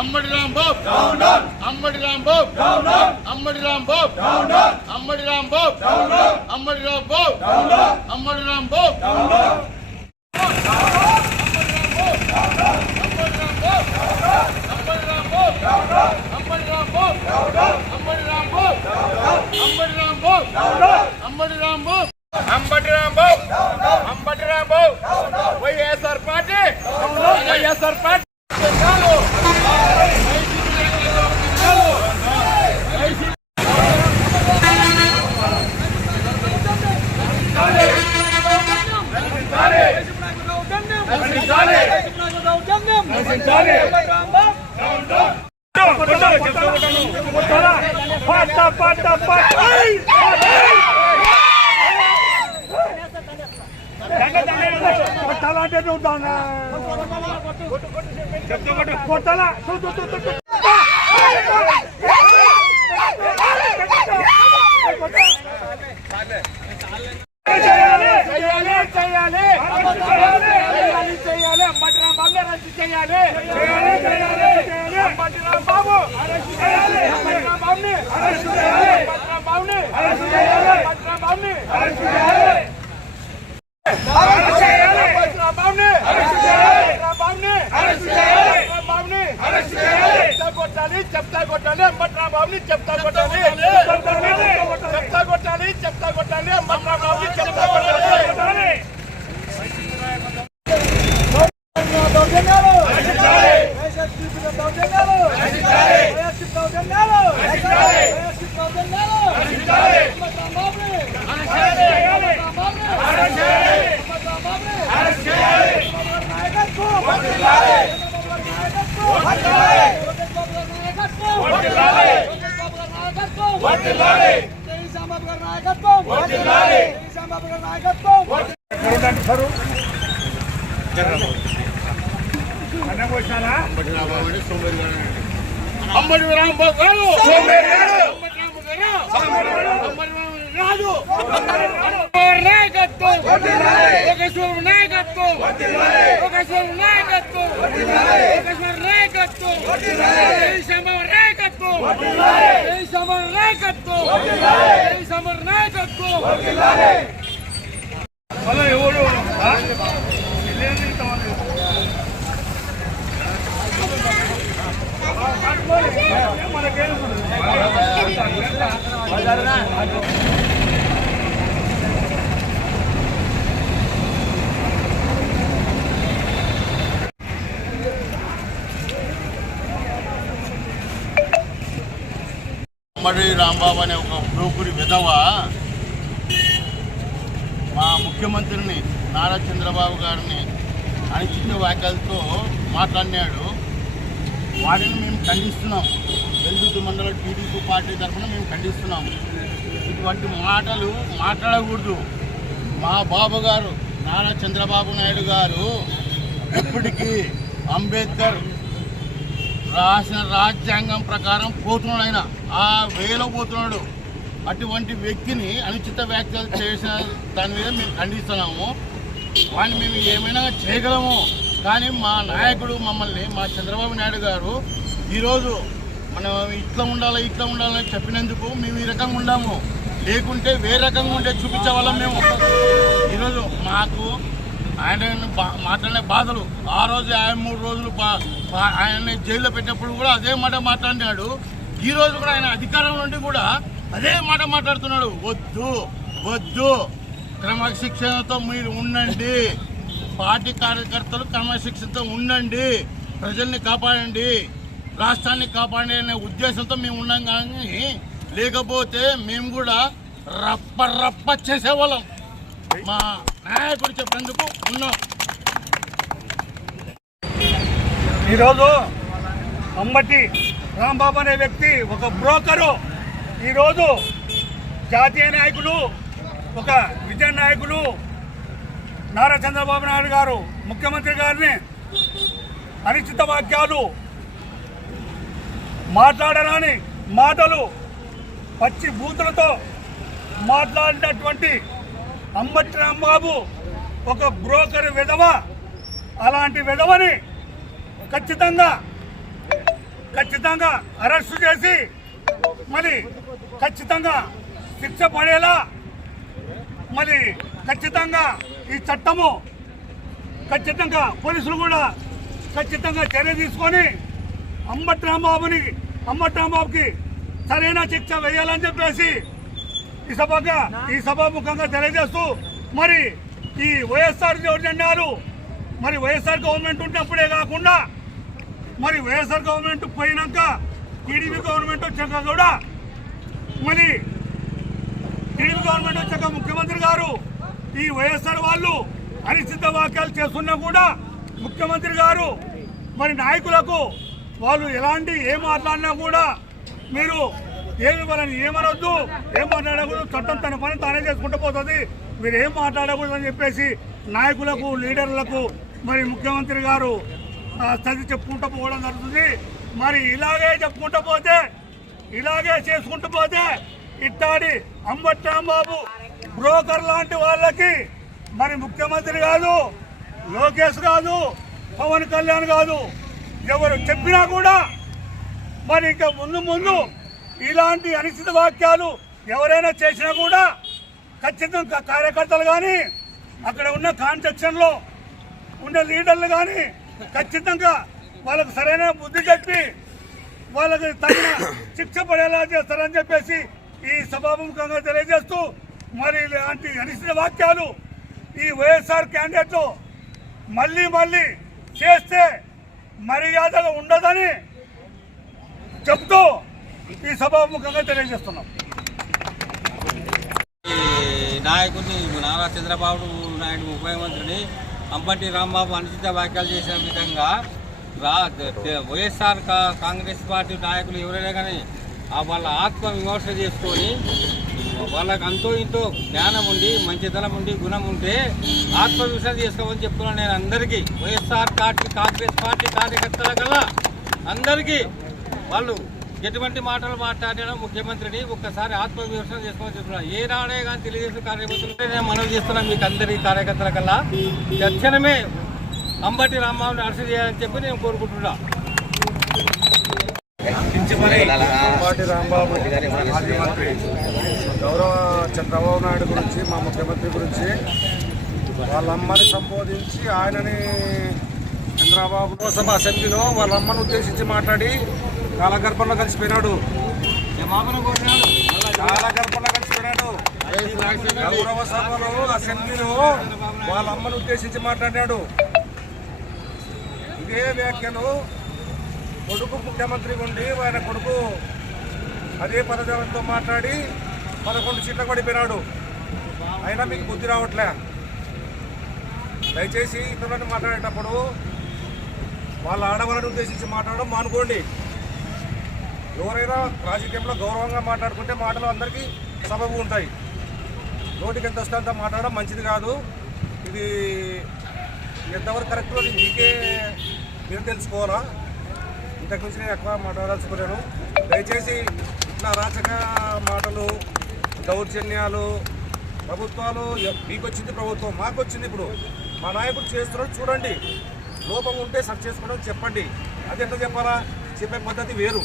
Ambati Rambabu Ambati Rambabu Ambati Rambabu Ambati Rambabu Ambati Rambabu Ambati Rambabu Ambati Rambabu YSR party YSR party కొట్టాలా చెప్తా కొట్టాలి అంబటి రాంబాబుని చెప్తా కొట్టాలి చెప్తా కొట్టాలి చెప్తా కొట్టాలి అంబటి రాంబాబుని చెప్తా కొట్టాలి అంబటి రాంబాబు గారు రాజు నాయకత్వం ఒకశ్వర నాయకత్వం ఒకశ్వర నాయకత్వం ఒకశ్వర నాయకత్వం సమర నాయకత్వం సమర నాయకత్వం సమర నాయకత్వం ఎవరు అంబటి రాంబాబు అనే ఒక బ్రోకరి విధవ మా ముఖ్యమంత్రిని నారా చంద్రబాబు గారిని అనిశ్చిత వ్యాఖ్యలతో మాట్లాడినాడు. వాటిని మేము ఖండిస్తున్నాం. వెల్దుర్తి మండల టీడీపీ పార్టీ తరఫున మేము ఖండిస్తున్నాము. ఇటువంటి మాటలు మాట్లాడకూడదు. మా బాబు గారు నారా చంద్రబాబు నాయుడు గారు ఇప్పటికీ అంబేద్కర్ రాసిన రాజ్యాంగం ప్రకారం పోతున్నాడు. ఆయన ఆ వేలో పోతున్నాడు. అటువంటి వ్యక్తిని అనుచిత వ్యాఖ్యలు చేసిన దాని మీద మేము ఖండిస్తున్నాము. వాడిని మేము ఏమైనా చేయగలము. కానీ మా నాయకుడు మమ్మల్ని మా చంద్రబాబు నాయుడు గారు ఈరోజు మనం ఇట్లా ఉండాలని చెప్పినందుకు మేము ఈ రకంగా ఉండాము. లేకుంటే వేరే రకంగా ఉండే చూపించే వాళ్ళం మేము. ఈరోజు మాకు ఆయన మాట్లాడిన బాధలు ఆ రోజు 53 రోజులు ఆయన్ని జైల్లో పెట్టినప్పుడు కూడా అదే మాట మాట్లాడినాడు. ఈరోజు కూడా ఆయన అధికారం నుండి కూడా అదే మాట మాట్లాడుతున్నాడు. వద్దు క్రమశిక్షణతో మీరు ఉండండి. పార్టీ కార్యకర్తలు క్రమశిక్షణతో ఉండండి. ప్రజల్ని కాపాడండి, రాష్ట్రాన్ని కాపాడండి అనే ఉద్దేశంతో మేము ఉన్నాం. కానీ లేకపోతే మేము కూడా రప్ప చేసేవాళ్ళం. మా నాయకుడు చెప్పేందుకు ఉన్నాం. ఈరోజు అంబటి రాంబాబు అనే వ్యక్తి ఒక బ్రోకరు. ఈరోజు జాతీయ నాయకులు, ఒక విజయ నాయకులు నారా చంద్రబాబు నాయుడు గారు ముఖ్యమంత్రి గారిని అనిశ్చిత వాక్యాలు మాట్లాడరాని మాటలు పచ్చి బూతులతో మాట్లాడినటువంటి అంబటి రాంబాబు ఒక బ్రోకర్ విధవ. అలాంటి విధవని ఖచ్చితంగా అరెస్టు చేసి మరి ఖచ్చితంగా శిక్ష పడేలా మరి ఖచ్చితంగా ఈ చట్టము ఖచ్చితంగా పోలీసులు కూడా ఖచ్చితంగా చర్య తీసుకొని అంబటి రాంబాబుకి సరైన శిక్ష వేయాలని చెప్పేసి ఈ సభాముఖంగా తెలియజేస్తూ మరి ఈ వైఎస్ఆర్ జెండాలు మరి వైఎస్ఆర్ గవర్నమెంట్ ఉన్నప్పుడే కాకుండా మరి వైఎస్ఆర్ గవర్నమెంట్ పోయినాక టీడీపీ గవర్నమెంట్ వచ్చాక కూడా మరి టీడీపీ గవర్నమెంట్ వచ్చాక ముఖ్యమంత్రి గారు ఈ వైఎస్ఆర్ వాళ్ళు అనిశ్చిత వాక్యాలు చేస్తున్నా కూడా ముఖ్యమంత్రి గారు మరి నాయకులకు వాళ్ళు ఎలాంటి ఏం మాట్లాడినా కూడా మీరు ఏమనొద్దు, ఏం మాట్లాడకూడదు, చట్టం తన పని తానే చేసుకుంటూ పోతుంది, మీరు ఏం మాట్లాడకూడదు అని చెప్పేసి నాయకులకు లీడర్లకు మరి ముఖ్యమంత్రి గారు చదివి చెప్పుకుంటూ పోవడం జరుగుతుంది. మరి ఇలాగే చెప్పుకుంటూ పోతే ఇలాగే చేసుకుంటూ పోతే ఇట్టాడి అంబటి రాంబాబు బ్రోకర్ లాంటి వాళ్ళకి మరి ముఖ్యమంత్రి కాదు, లోకేష్ కాదు, పవన్ కళ్యాణ్ కాదు, ఎవరు చెప్పినా కూడా మరి ఇంకా ముందు ఇలాంటి అనిశ్చిత వాక్యాలు ఎవరైనా చేసినా కూడా ఖచ్చితంగా కార్యకర్తలు కానీ అక్కడ ఉన్న కాన్స్టిట్యూషన్లో ఉన్న లీడర్లు కానీ ఖచ్చితంగా వాళ్ళకు సరైన బుద్ధి చెప్పి వాళ్ళకి తగిన శిక్ష పడేలా చేస్తారని చెప్పేసి ఈ సభాముఖంగా తెలియజేస్తూ మరి ఇలాంటి అనిశ్చిత వాక్యాలు ఈ వైఎస్ఆర్ క్యాండిడేట్లు మళ్ళీ చేస్తే మర్యాదగా ఉండదని చెప్తూ ఈ సభాముఖంగా తెలియజేస్తున్నాం. నాయకుడిని నారా చంద్రబాబు నాయుడు ముఖ్యమంత్రిని అంబటి రాంబాబు అనుచిత వ్యాఖ్యలు చేసిన విధంగా వైఎస్ఆర్ కాంగ్రెస్ పార్టీ నాయకులు ఎవరైనా కానీ వాళ్ళ ఆత్మ విమర్శ చేసుకొని వాళ్ళకి అంతో ఇంతో జ్ఞానం ఉండి మంచితనం ఉండి గుణం ఉంటే ఆత్మవిమర్శ చేసుకోమని చెప్తున్నాను నేను అందరికీ. వైఎస్ఆర్ కాంగ్రెస్ పార్టీ కార్యకర్తల కల్లా అందరికీ వాళ్ళు ఎటువంటి మాటలు మాట్లాడినా ముఖ్యమంత్రిని ఒక్కసారి ఆత్మవిమర్శనం చేసుకోమని చెప్తున్నాను. ఏ నాడే కానీ తెలుగుదేశం కార్యకర్తలు నేను మనవి చేస్తున్నాను మీకు అందరి కార్యకర్తల కల్లా తక్షణమే అంబటి రాంబాబుని అరెస్ట్ చేయాలని చెప్పి నేను కోరుకుంటున్నా. అంబటి రాంబాబు మాజీ మంత్రి గౌరవ చంద్రబాబు నాయుడు గురించి మా ముఖ్యమంత్రి గురించి వాళ్ళ అమ్మని సంబోధించి ఆయనని చంద్రబాబు కోసం అసెంబ్లీలో వాళ్ళ అమ్మను ఉద్దేశించి మాట్లాడి కాలగర్భంలో కలిసిపోయినాడు. గౌరవ సభలో అసెంబ్లీలో వాళ్ళ అమ్మను ఉద్దేశించి మాట్లాడాడు. ఇదే వ్యాఖ్యలు కొడుకు ముఖ్యమంత్రి ఉండి ఆయన కొడుకు అదే పదజాలంతో మాట్లాడి 11 సీట్లకు పడిపోయినాడు. అయినా మీకు బుద్ధి రావట్లే. దయచేసి ఇతరులను మాట్లాడేటప్పుడు వాళ్ళ ఆడవాళ్ళని ఉద్దేశించి మాట్లాడడం మానుకోండి. ఎవరైనా రాజకీయంలో గౌరవంగా మాట్లాడుకుంటే మాటలు అందరికీ సబబు ఉంటాయి. నోటికి ఎంత వస్తే అంత మాట్లాడడం మంచిది కాదు. ఇది ఎంతవరకు కరెక్టో మీకే మీరు తెలుసుకోవాలా. ఇంతకు నుంచి నేను ఎక్కువ మాట్లాడాల్సుకున్నాను. దయచేసి ఇట్లా రాచక మాటలు, దౌర్జన్యాలు ప్రభుత్వాలు మీకు వచ్చింది ప్రభుత్వం, మాకు వచ్చింది ఇప్పుడు మా నాయకుడు చేస్తున్నాడు చూడండి. లోపం ఉంటే సరి చేసుకోవడం చెప్పండి. అది ఎంత చెప్పాలా? చెప్పే పద్ధతి వేరు,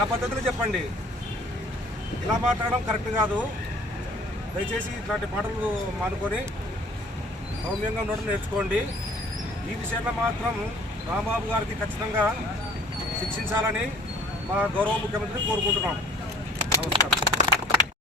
ఆ పద్ధతిలో చెప్పండి. ఇలా మాట్లాడడం కరెక్ట్ కాదు. దయచేసి ఇట్లాంటి మాటలు మానుకొని సౌమ్యంగా ఉండడం నేర్చుకోండి. ఈ విషయంలో మాత్రం రాంబాబు గారికి ఖచ్చితంగా శిక్షించాలని మా గౌరవ ముఖ్యమంత్రిని కోరుకుంటున్నాం. నమస్కారం.